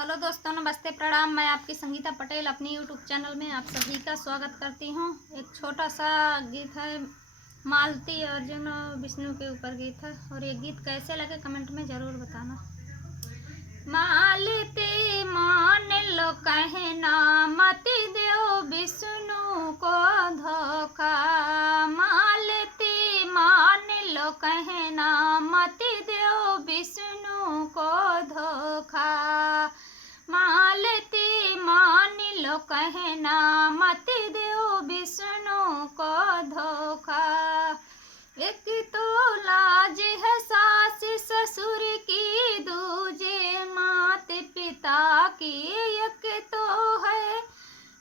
Hello दोस्तों, नमस्ते, प्रणाम। मैं आपकी संगीता पटेल अपनी यूट्यूब चैनल में आप सभी का स्वागत करती हूँ। एक छोटा सा गीत है, मालती अर्जुन और विष्णु के ऊपर गीत है, और ये गीत कैसे लगे कमेंट में ज़रूर बताना। मालती मान लो कहना, मत दो विष्णु को धोखा। मालती मान लो कहना, मत दो विष्णु को धोखा। मालती मान लो कहना, मत दो विष्णु को धोखा। एक तो लाज है सास ससुर की, दूजे मात पिता की। एक तो है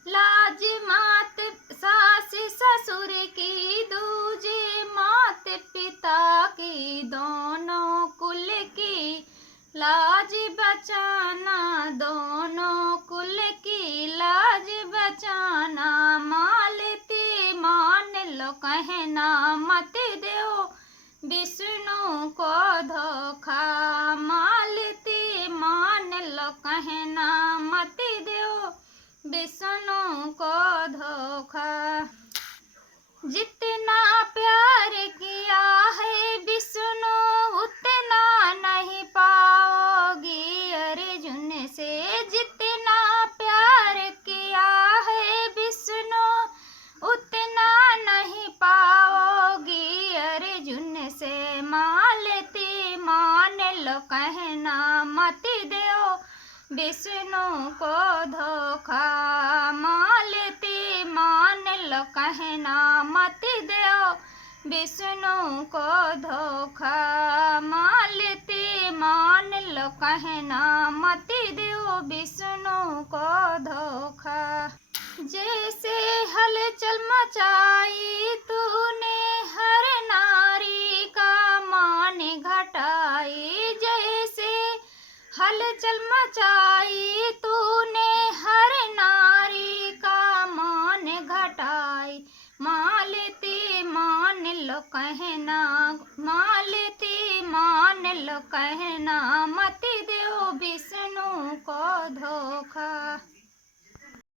लाज मात सास ससुर की, दूजे मात पिता की। दोनों कुल की लाज बचाना, दोनों कुल की लाज बचाना। मालती मान लो कहना, मत दो विष्णु को धोखा। मालती मान लो कहना, मत दो विष्णु को धोखा। जितना प्यार किया है विष्णु, उतना नहीं पाओगी अर्जुन से। जितना प्यार किया है विष्णु, उतना नहीं पाओगी अर्जुन से। मालती मान लो कहना, मत दो विष्णु को धोखा। मालती मान लो कहना, मत दो विष्णु को धोखा। मालती मान लो कहना, मत दो विष्णु को धोखा। जैसे हलचल मचाई तूने, हर नारी का मान घटाई। जैसे हलचल मचाई तूने, हर नारी का मान घटाई। मालती मान लो कहना, मालती मान लो कहना, मत दो विष्णु को धोखा।